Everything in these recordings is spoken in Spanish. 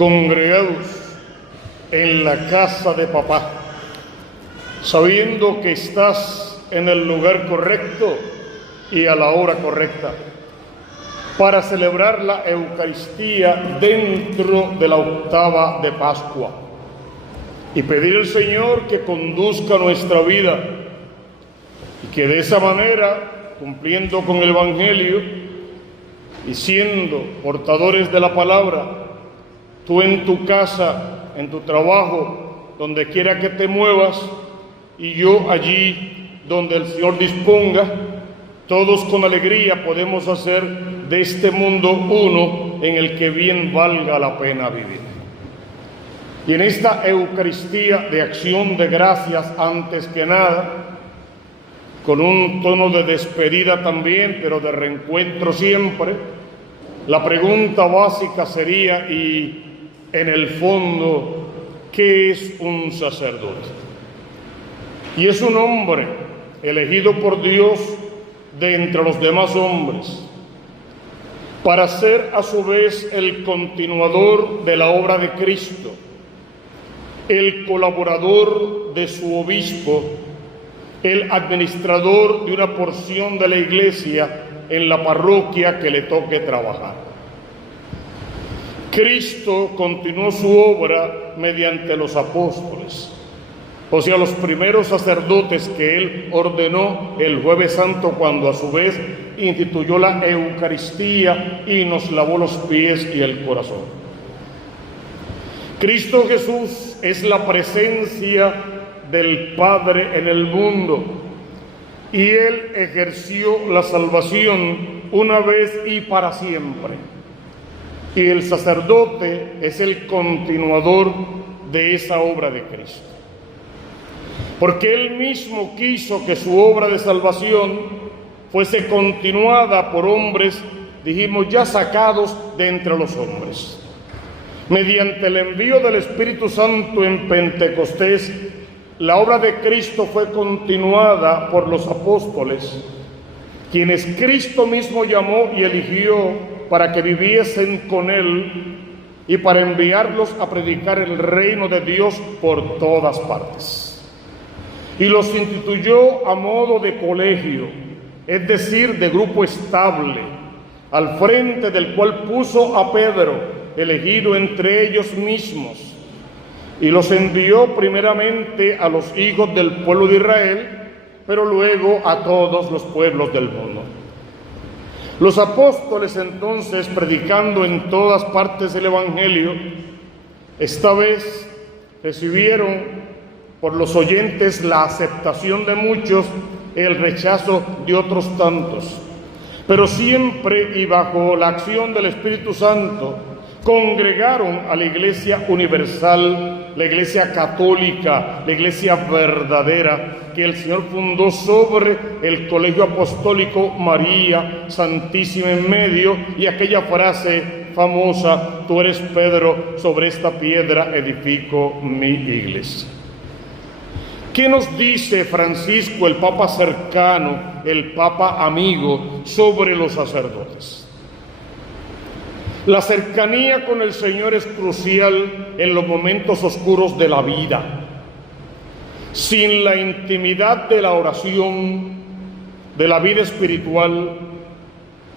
congregados en la casa de papá, sabiendo que estás en el lugar correcto y a la hora correcta, para celebrar la Eucaristía dentro de la octava de Pascua y pedir al Señor que conduzca nuestra vida y que de esa manera, cumpliendo con el Evangelio y siendo portadores de la palabra, tú en tu casa, en tu trabajo, donde quiera que te muevas, y yo allí donde el Señor disponga, todos con alegría podemos hacer de este mundo uno en el que bien valga la pena vivir. Y en esta Eucaristía de acción de gracias, antes que nada, con un tono de despedida también, pero de reencuentro siempre, la pregunta básica sería, y en el fondo, ¿qué es un sacerdote? Y es un hombre elegido por Dios de entre los demás hombres, para ser a su vez el continuador de la obra de Cristo, el colaborador de su obispo, el administrador de una porción de la iglesia en la parroquia que le toque trabajar. Cristo continuó su obra mediante los apóstoles, o sea, los primeros sacerdotes que él ordenó el Jueves Santo, cuando a su vez instituyó la Eucaristía y nos lavó los pies y el corazón. Cristo Jesús es la presencia del Padre en el mundo, y él ejerció la salvación una vez y para siempre. Y el sacerdote es el continuador de esa obra de Cristo, porque él mismo quiso que su obra de salvación fuese continuada por hombres, dijimos, ya sacados de entre los hombres. Mediante el envío del Espíritu Santo en Pentecostés, la obra de Cristo fue continuada por los apóstoles, quienes Cristo mismo llamó y eligió para que viviesen con él y para enviarlos a predicar el reino de Dios por todas partes. Y los instituyó a modo de colegio, es decir, de grupo estable, al frente del cual puso a Pedro, elegido entre ellos mismos, y los envió primeramente a los hijos del pueblo de Israel, pero luego a todos los pueblos del mundo. Los apóstoles entonces, predicando en todas partes el Evangelio, esta vez recibieron por los oyentes la aceptación de muchos, el rechazo de otros tantos, pero siempre y bajo la acción del Espíritu Santo, congregaron a la Iglesia universal, la Iglesia católica, la Iglesia verdadera, que el Señor fundó sobre el colegio apostólico María Santísima en medio, y aquella frase famosa: tú eres Pedro, sobre esta piedra edifico mi iglesia. ¿Qué nos dice Francisco, el Papa cercano, el Papa amigo, sobre los sacerdotes? La cercanía con el Señor es crucial en los momentos oscuros de la vida. Sin la intimidad de la oración, de la vida espiritual,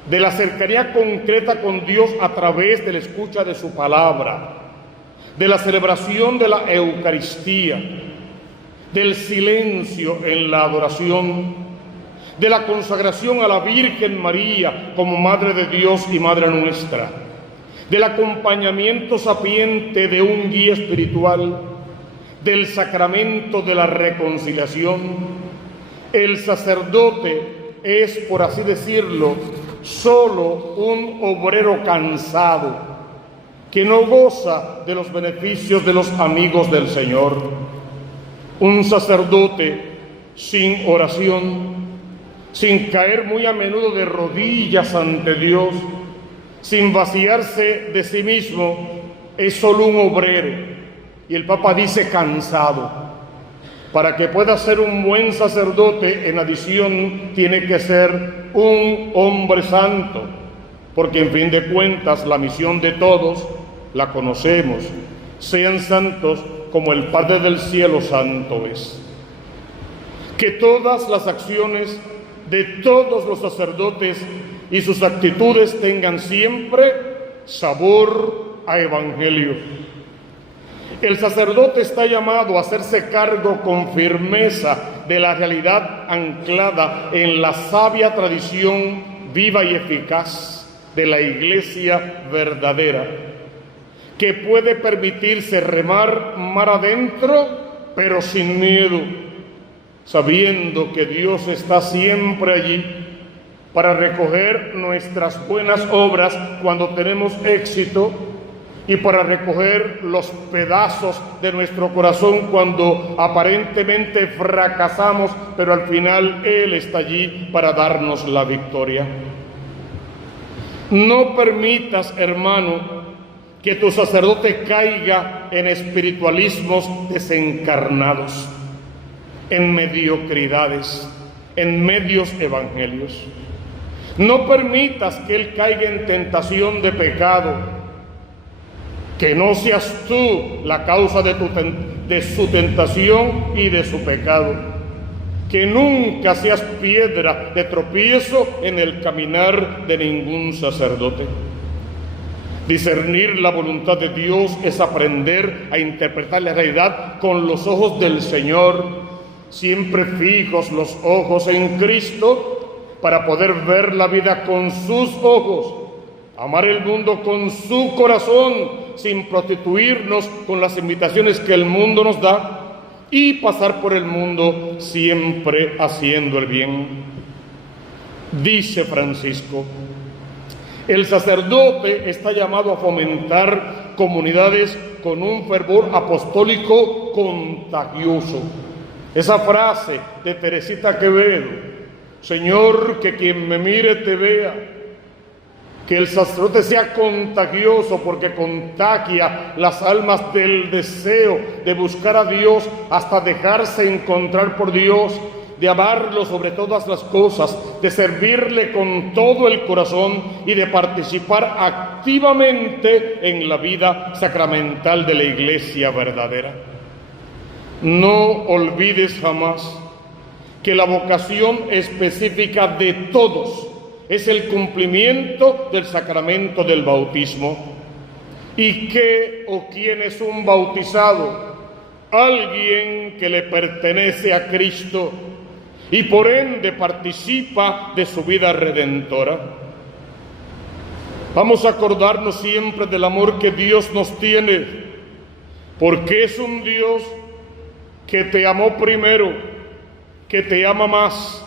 de la cercanía concreta con Dios a través de la escucha de su palabra, de la celebración de la Eucaristía, del silencio en la adoración, de la consagración a la Virgen María como Madre de Dios y Madre nuestra, del acompañamiento sapiente de un guía espiritual, del sacramento de la reconciliación, el sacerdote es, por así decirlo, solo un obrero cansado que no goza de los beneficios de los amigos del Señor. Un sacerdote sin oración, sin caer muy a menudo de rodillas ante Dios, sin vaciarse de sí mismo, es solo un obrero. Y el Papa dice cansado. Para que pueda ser un buen sacerdote, en adición, tiene que ser un hombre santo, porque en fin de cuentas la misión de todos la conocemos. Sean santos como el Padre del cielo santo es. Que todas las acciones de todos los sacerdotes y sus actitudes tengan siempre sabor a evangelio. El sacerdote está llamado a hacerse cargo con firmeza de la realidad anclada en la sabia tradición viva y eficaz de la Iglesia verdadera, que puede permitirse remar mar adentro, pero sin miedo, sabiendo que Dios está siempre allí para recoger nuestras buenas obras cuando tenemos éxito y para recoger los pedazos de nuestro corazón cuando aparentemente fracasamos, pero al final Él está allí para darnos la victoria. No permitas, hermano, que tu sacerdote caiga en espiritualismos desencarnados, en mediocridades, en medios evangelios. No permitas que él caiga en tentación de pecado, que no seas tú la causa de su tentación y de su pecado, que nunca seas piedra de tropiezo en el caminar de ningún sacerdote. Discernir la voluntad de Dios es aprender a interpretar la realidad con los ojos del Señor, siempre fijos los ojos en Cristo, para poder ver la vida con sus ojos, amar el mundo con su corazón, sin prostituirnos con las invitaciones que el mundo nos da, y pasar por el mundo siempre haciendo el bien. Dice Francisco, el sacerdote está llamado a fomentar comunidades con un fervor apostólico contagioso. Esa frase de Teresita Quevedo, Señor, que quien me mire te vea, que el sacerdote sea contagioso porque contagia las almas del deseo de buscar a Dios hasta dejarse encontrar por Dios, de amarlo sobre todas las cosas, de servirle con todo el corazón y de participar activamente en la vida sacramental de la Iglesia verdadera. No olvides jamás que la vocación específica de todos es el cumplimiento del sacramento del bautismo. ¿Y qué o quién es un bautizado? Alguien que le pertenece a Cristo y por ende participa de su vida redentora. Vamos a acordarnos siempre del amor que Dios nos tiene, porque es un Dios que te amó primero, que te ama más,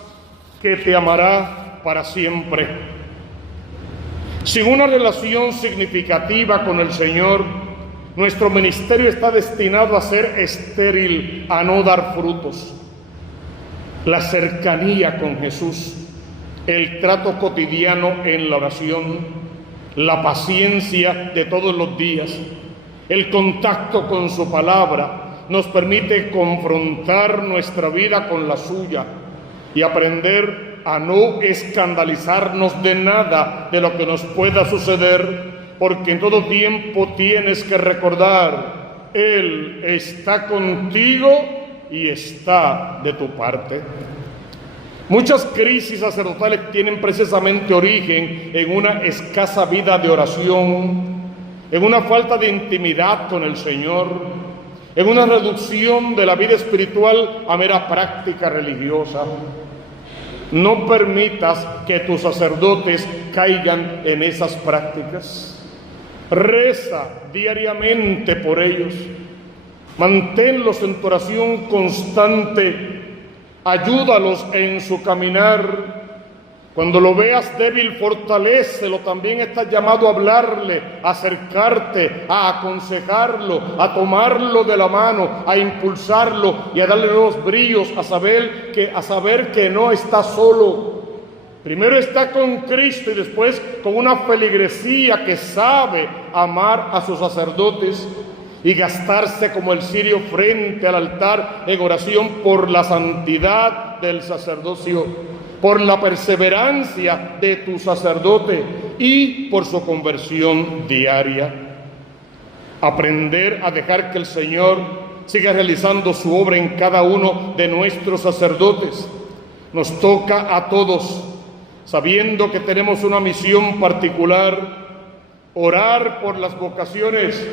que te amará para siempre. Sin una relación significativa con el Señor, nuestro ministerio está destinado a ser estéril, a no dar frutos. La cercanía con Jesús, el trato cotidiano en la oración, la paciencia de todos los días, el contacto con su palabra, nos permite confrontar nuestra vida con la suya y aprender a no escandalizarnos de nada de lo que nos pueda suceder, porque en todo tiempo tienes que recordar, Él está contigo y está de tu parte. Muchas crisis sacerdotales tienen precisamente origen en una escasa vida de oración, en una falta de intimidad con el Señor, en una reducción de la vida espiritual a mera práctica religiosa. No permitas que tus sacerdotes caigan en esas prácticas. Reza diariamente por ellos. Manténlos en tu oración constante. Ayúdalos en su caminar. Cuando lo veas débil, fortalécelo. También estás llamado a hablarle, a acercarte, a aconsejarlo, a tomarlo de la mano, a impulsarlo y a darle nuevos brillos, a saber que no está solo. Primero está con Cristo y después con una feligresía que sabe amar a sus sacerdotes y gastarse como el cirio frente al altar en oración por la santidad del sacerdocio, por la perseverancia de tu sacerdote y por su conversión diaria. aprender a dejar que el Señor siga realizando su obra en cada uno de nuestros sacerdotes. Nos toca a todos, sabiendo que tenemos una misión particular, orar por las vocaciones,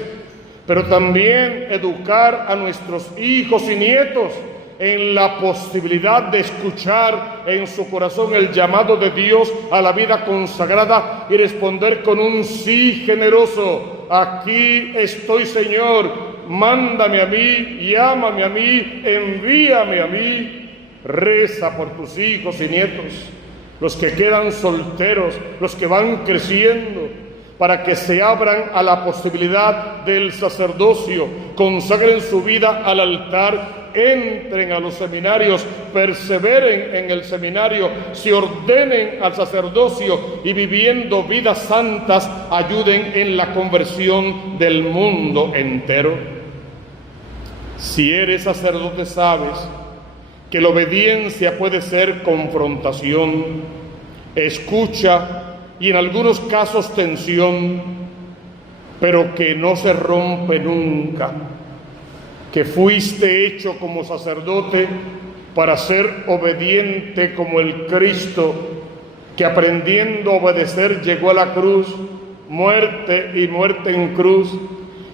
pero también educar a nuestros hijos y nietos en la posibilidad de escuchar en su corazón el llamado de Dios a la vida consagrada y responder con un sí generoso. Aquí estoy, Señor, mándame a mí, llámame a mí, envíame a mí. Reza por tus hijos y nietos, los que quedan solteros, los que van creciendo, para que se abran a la posibilidad del sacerdocio, consagren su vida al altar, entren a los seminarios, perseveren en el seminario, se ordenen al sacerdocio y viviendo vidas santas ayuden en la conversión del mundo entero. Si eres sacerdote, sabes que la obediencia puede ser confrontación, escucha y en algunos casos tensión, pero que no se rompe nunca, que fuiste hecho como sacerdote para ser obediente como el Cristo, que aprendiendo a obedecer llegó a la cruz, muerte y muerte en cruz,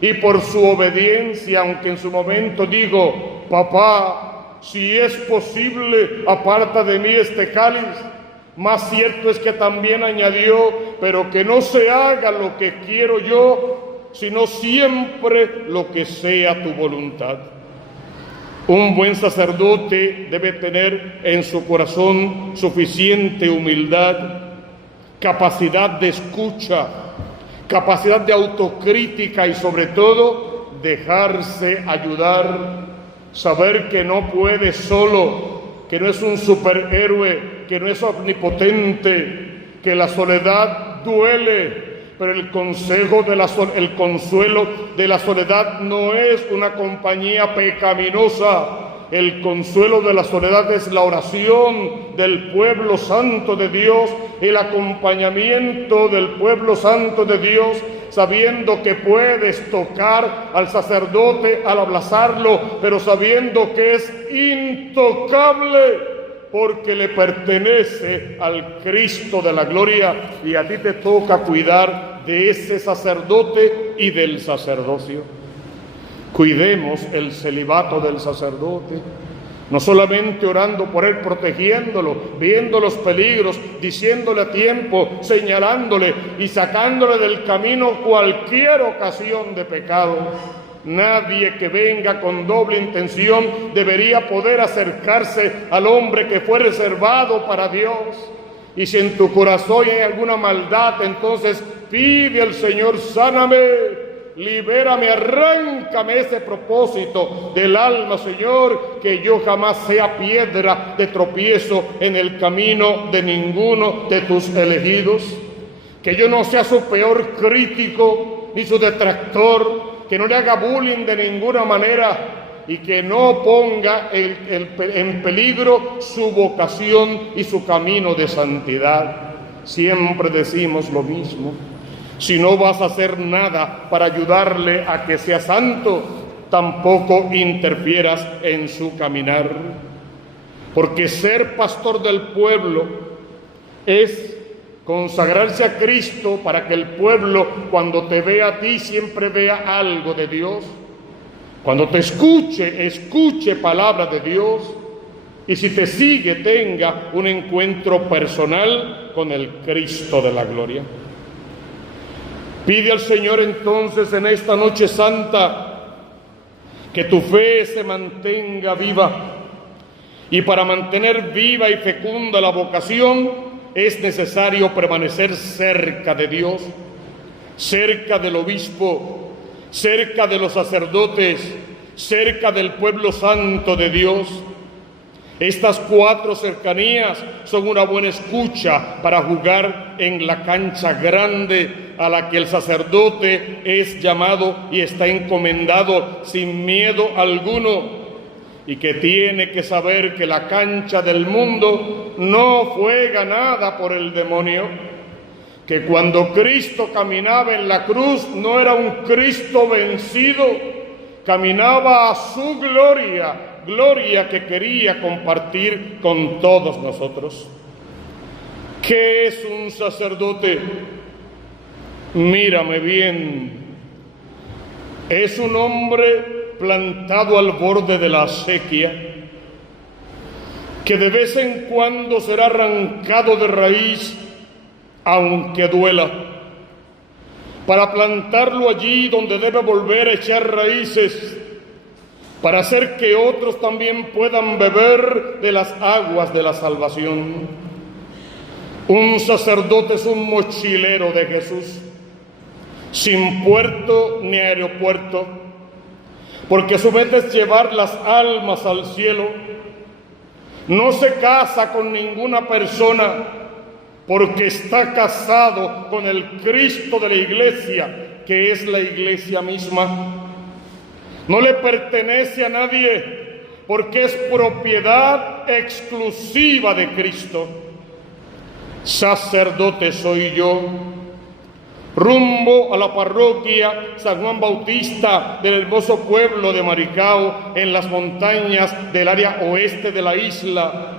y por su obediencia, aunque en su momento digo, papá, si es posible, aparta de mí este cáliz, más cierto es que también añadió, pero que no se haga lo que quiero yo, sino siempre lo que sea tu voluntad. Un buen sacerdote debe tener en su corazón suficiente humildad, capacidad de escucha, capacidad de autocrítica y sobre todo dejarse ayudar, saber que no puede solo, que no es un superhéroe, que no es omnipotente, que la soledad duele, pero el consuelo de la soledad no es una compañía pecaminosa. El consuelo de la soledad es la oración del pueblo santo de Dios, el acompañamiento del pueblo santo de Dios, sabiendo que puedes tocar al sacerdote al abrazarlo, pero sabiendo que es intocable porque le pertenece al Cristo de la gloria y a ti te toca cuidar de ese sacerdote y del sacerdocio. Cuidemos el celibato del sacerdote, no solamente orando por él, protegiéndolo, viendo los peligros, diciéndole a tiempo, señalándole y sacándole del camino cualquier ocasión de pecado. Nadie que venga con doble intención debería poder acercarse al hombre que fue reservado para Dios. Y si en tu corazón hay alguna maldad, entonces pide al Señor, sáname, libérame, arráncame ese propósito del alma, Señor, que yo jamás sea piedra de tropiezo en el camino de ninguno de tus elegidos, que yo no sea su peor crítico ni su detractor, que no le haga bullying de ninguna manera y que no ponga en peligro su vocación y su camino de santidad. Siempre decimos lo mismo. Si no vas a hacer nada para ayudarle a que sea santo, tampoco interfieras en su caminar. Porque ser pastor del pueblo es consagrarse a Cristo para que el pueblo, cuando te vea a ti, siempre vea algo de Dios. Cuando te escuche palabra de Dios. Y si te sigue, tenga un encuentro personal con el Cristo de la gloria. Pide al Señor entonces en esta noche santa que tu fe se mantenga viva. Y para mantener viva y fecunda la vocación es necesario permanecer cerca de Dios, cerca del obispo, cerca de los sacerdotes, cerca del pueblo santo de Dios. Estas 4 cercanías son una buena escucha para jugar en la cancha grande a la que el sacerdote es llamado y está encomendado sin miedo alguno, y que tiene que saber que la cancha del mundo no fue ganada por el demonio, que cuando Cristo caminaba en la cruz no era un Cristo vencido, caminaba a su gloria, gloria que quería compartir con todos nosotros. ¿Qué es un sacerdote? Mírame bien. Es un hombre plantado al borde de la acequia, que de vez en cuando será arrancado de raíz, aunque duela, para plantarlo allí donde debe volver a echar raíces, para hacer que otros también puedan beber de las aguas de la salvación. Un sacerdote es un mochilero de Jesús, sin puerto ni aeropuerto, porque su meta es llevar las almas al cielo. No se casa con ninguna persona, porque está casado con el Cristo de la iglesia, que es la iglesia misma. No le pertenece a nadie, porque es propiedad exclusiva de Cristo. Sacerdote soy yo, rumbo a la parroquia San Juan Bautista del hermoso pueblo de Maricao, en las montañas del área oeste de la isla,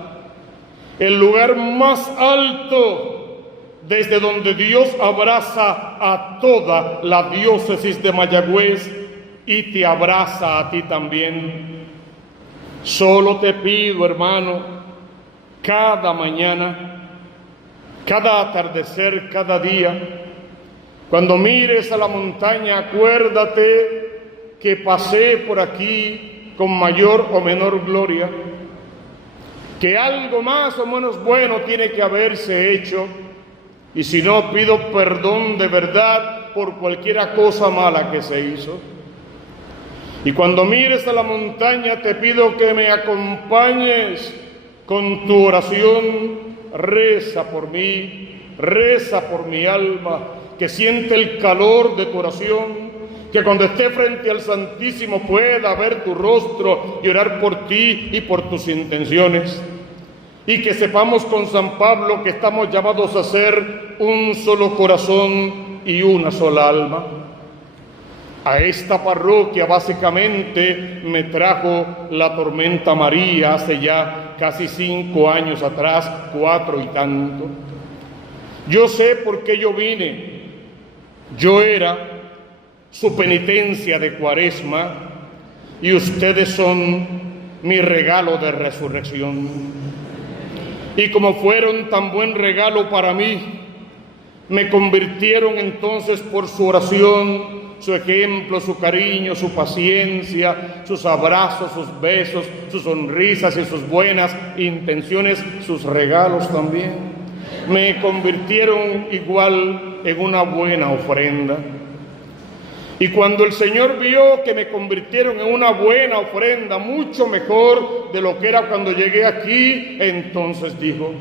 el lugar más alto desde donde Dios abraza a toda la diócesis de Mayagüez y te abraza a ti también. Solo te pido, hermano, cada mañana, cada atardecer, cada día, cuando mires a la montaña, acuérdate que pasé por aquí con mayor o menor gloria, que algo más o menos bueno tiene que haberse hecho, y si no, pido perdón de verdad por cualquier cosa mala que se hizo. Y cuando mires a la montaña, te pido que me acompañes con tu oración. Reza por mí, reza por mi alma, que siente el calor de tu oración, que cuando esté frente al Santísimo pueda ver tu rostro y orar por ti y por tus intenciones. Y que sepamos con San Pablo que estamos llamados a ser un solo corazón y una sola alma. A esta parroquia básicamente me trajo la tormenta María hace ya casi 5 años atrás, 4 y tanto. Yo sé por qué yo vine. Yo era su penitencia de Cuaresma y ustedes son mi regalo de resurrección. Y como fueron tan buen regalo para mí, me convirtieron entonces por su oración, su ejemplo, su cariño, su paciencia, sus abrazos, sus besos, sus sonrisas y sus buenas intenciones, sus regalos también. Me convirtieron igual en una buena ofrenda. Y cuando el Señor vio que me convirtieron en una buena ofrenda, mucho mejor de lo que era cuando llegué aquí, entonces dijo: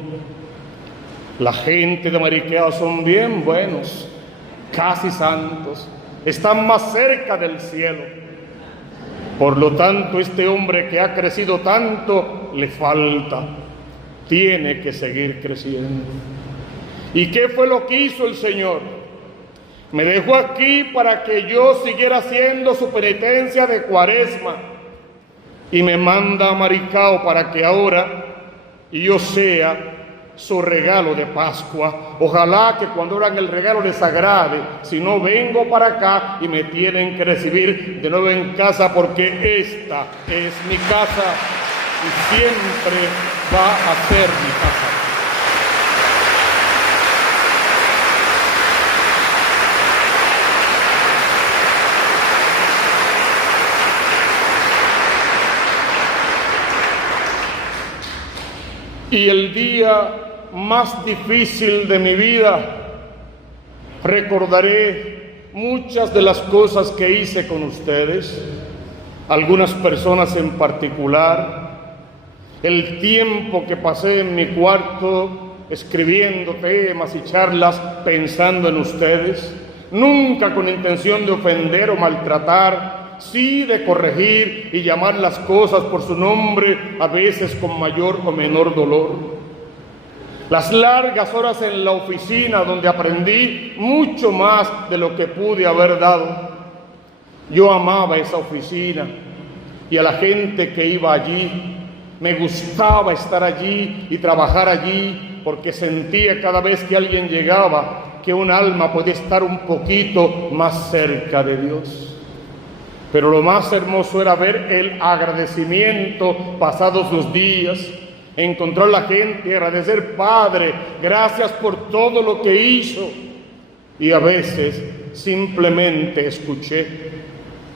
la gente de Mariquea son bien buenos, casi santos, están más cerca del cielo. Por lo tanto, este hombre que ha crecido tanto, le falta, tiene que seguir creciendo. ¿Y qué fue lo que hizo el Señor? Me dejó aquí para que yo siguiera haciendo su penitencia de Cuaresma, y me manda a Maricao para que ahora yo sea su regalo de Pascua. Ojalá que cuando hagan el regalo les agrade, si no vengo para acá y me tienen que recibir de nuevo en casa, porque esta es mi casa y siempre va a ser mi casa. Y el día más difícil de mi vida, recordaré muchas de las cosas que hice con ustedes, algunas personas en particular, el tiempo que pasé en mi cuarto escribiendo temas y charlas pensando en ustedes, nunca con intención de ofender o maltratar, sí de corregir y llamar las cosas por su nombre, a veces con mayor o menor dolor. las largas horas en la oficina donde aprendí mucho más de lo que pude haber dado. Yo amaba esa oficina y a la gente que iba allí. Me gustaba estar allí y trabajar allí porque sentía cada vez que alguien llegaba que un alma podía estar un poquito más cerca de Dios. Pero lo más hermoso era ver el agradecimiento pasados los días, encontrar a la gente y agradecer: Padre, gracias por todo lo que hizo. Y a veces simplemente escuché,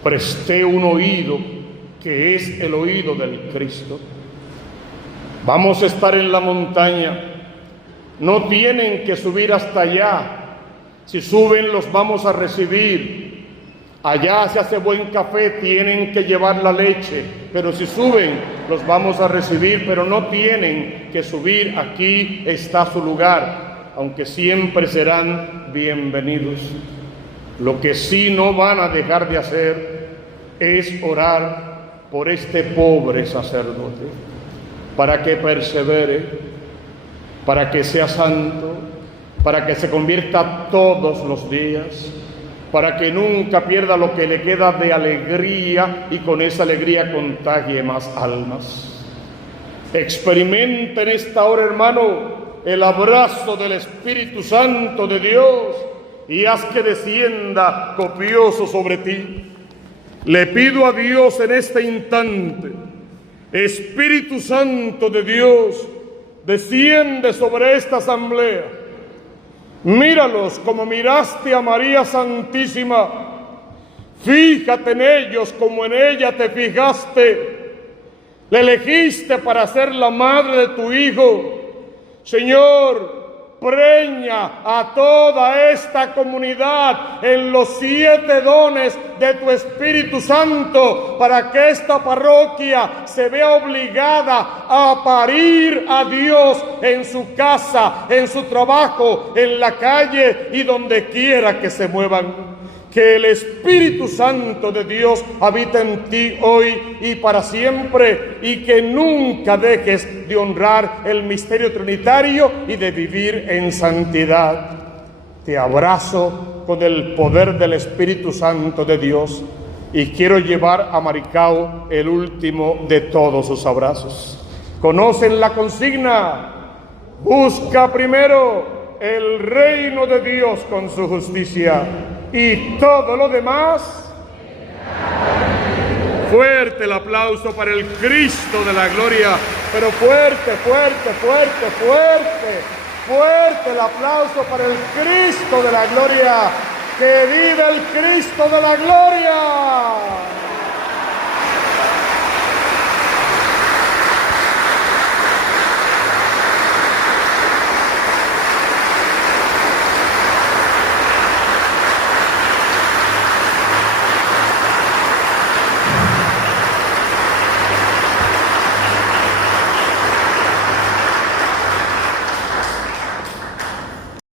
presté un oído que es el oído del Cristo. Vamos a estar en la montaña, no tienen que subir hasta allá. Si suben los vamos a recibir. Allá se hace buen café, tienen que llevar la leche, pero si suben los vamos a recibir, pero no tienen que subir, aquí está su lugar, aunque siempre serán bienvenidos. Lo que sí no van a dejar de hacer es orar por este pobre sacerdote, para que persevere, para que sea santo, para que se convierta todos los días, para que nunca pierda lo que le queda de alegría y con esa alegría contagie más almas. Experimenta en esta hora, hermano, el abrazo del Espíritu Santo de Dios y haz que descienda copioso sobre ti. Le pido a Dios en este instante: Espíritu Santo de Dios, desciende sobre esta asamblea. Míralos como miraste a María Santísima. Fíjate en ellos como en ella te fijaste. Le elegiste para ser la madre de tu Hijo. Señor, preña a toda esta comunidad en los 7 dones de tu Espíritu Santo, para que esta parroquia se vea obligada a parir a Dios en su casa, en su trabajo, en la calle y donde quiera que se muevan. Que el Espíritu Santo de Dios habita en ti hoy y para siempre, y que nunca dejes de honrar el misterio trinitario y de vivir en santidad. Te abrazo con el poder del Espíritu Santo de Dios y quiero llevar a Maricao el último de todos sus abrazos. ¿Conocen la consigna? Busca primero el reino de Dios con su justicia, y todo lo demás. Fuerte el aplauso para el Cristo de la gloria, pero fuerte, fuerte, fuerte, fuerte, fuerte el aplauso para el Cristo de la gloria. ¡Que viva el Cristo de la gloria!